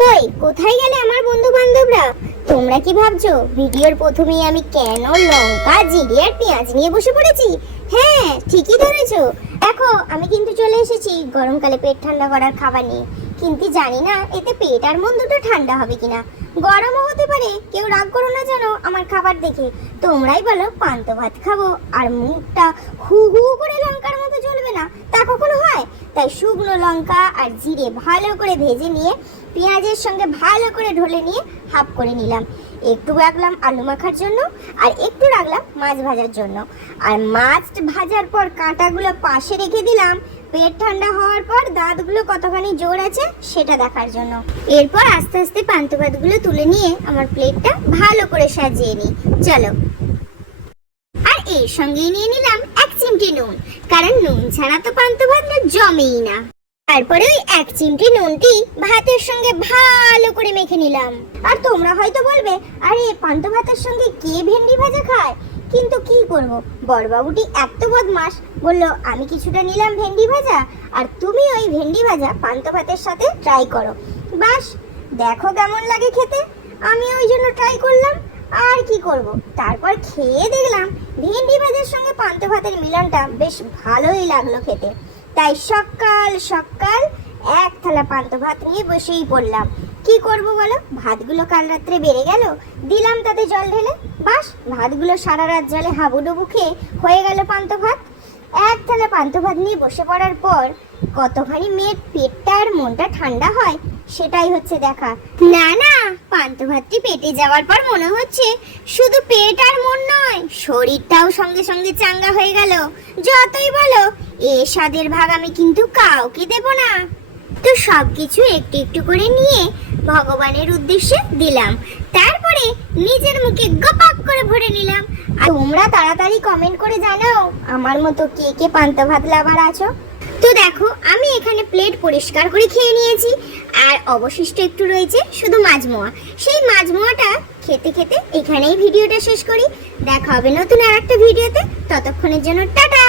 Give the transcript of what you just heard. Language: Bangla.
কই কোথায় গেলে আমার বন্ধু বান্ধবরা? তোমরা কি ভাবছো ভিডিওর প্রথমেই আমি কেন লঙ্কা জিরে আর পেঁয়াজ নিয়ে বসে পড়েছি? হ্যাঁ, ঠিকই ধরেছো। দেখো, আমি কিন্তু চলে এসেছি গরমকালে পেট ঠান্ডা করার খাবার নিয়ে। কিন্তু জানি না এতে পেট আর মন দুটো ঠান্ডা হবে কিনা। গরমও হতে পারে, কেউ রাগ করো না যেন আমার খাবার দেখে। তোমরাই বলো, পান্তা ভাত খাবো আর মুখটা হু হু করে লঙ্কার মতো জ্বলবে না, তা কখনো হয়? তাই শুকনো লঙ্কা আর জিরে ভালো করে ভেজে নিয়ে পেঁয়াজের সঙ্গে ভালো করে ঢলে নিয়ে হাফ করে নিলাম। একটু রাখলাম আলু মাখার জন্য আর একটু রাখলাম মাছ ভাজার জন্য। আর মাছ ভাজার পর কাঁটাগুলো পাশে রেখে দিলাম পেট ঠান্ডা হওয়ার পর দাঁতগুলো কতখানি জোর আছে সেটা দেখার জন্য। এরপর আস্তে আস্তে পান্তা ভাতগুলো তুলে নিয়ে আমার প্লেটটা ভালো করে সাজিয়ে নিই। চলো, আর এর সঙ্গেই নিয়ে নিলাম 1 চিমটি নুন, কারণ নুন ছাড়া তো পান্তা ভাত জমেই না। তারপরে ওই 1 চিমটি নুনটি ভাতের সঙ্গে ভালো করে মেখে নিলাম। আর তোমরা হয়তো বলবে, আরে পান্তা ভাতের সঙ্গে কে ভেন্ডি ভাজা খায়? কিন্তু কি করব, বড়বাবুটি এত বদমাস, বললো আমি কিছুটা নিলাম ভেন্ডি ভাজা আর তুমি ওই ভেন্ডি ভাজা পান্তা ভাতের সাথে ট্রাই করো। বাস, দেখো কেমন লাগে খেতে। আমি ওই জন্য ট্রাই করলাম, আর কি করব। তারপর খেয়ে দেখলাম ভেন্ডি ভাজার সঙ্গে পান্তা ভাতের মিলনটা বেশ ভালোই লাগলো খেতে। তাই সকাল সকাল 1 থালা পান্তা ভাত নিয়ে বসেই পড়লাম। কি করব বলো, ভাতগুলো কাল রাত্রে বেড়ে গেল, দিলাম তাতে জল ঢেলে। বাস, ভাতগুলো সারা রাত জলে হাবুডুবু খেয়ে হয়ে গেল পান্তা ভাত। 1 থালা পান্তা ভাত নিয়ে বসে পড়ার পর কতখানি মেয়ের পেটটা আর মনটা ঠান্ডা হয় সেটাই হচ্ছে দেখা। না না, পান্তা ভাতটি পেটে যাওয়ার পর মনে হচ্ছে শুধু পেট আর মন নয়, শরীরটাও সঙ্গে সঙ্গে চাঙ্গা হয়ে গেল। যতই বলো, এ স্বাদের ভাগ আমি কিন্তু কাউকে দেব না। তো সবকিছু একটু একটু করে নিয়ে ভগবানের উদ্দেশ্যে দিলাম, তারপরে নিজের মুখে গপাক করে ভরে নিলাম। আর তোমরা তাড়াতাড়ি কমেন্ট করে জানাও আমার মতো কে কে পান্তা ভাত লাভার আছো। তো দেখো, আমি এখানে প্লেট পরিষ্কার করে খেয়ে নিয়েছি, আর অবশিষ্ট একটু রয়েছে শুধু মাজমোয়া। সেই মাজমোয়াটা খেতে খেতে এখানেই ভিডিওটা শেষ করি। দেখা হবে নতুন আরেকটা ভিডিওতে, ততক্ষণের জন্য টাটা।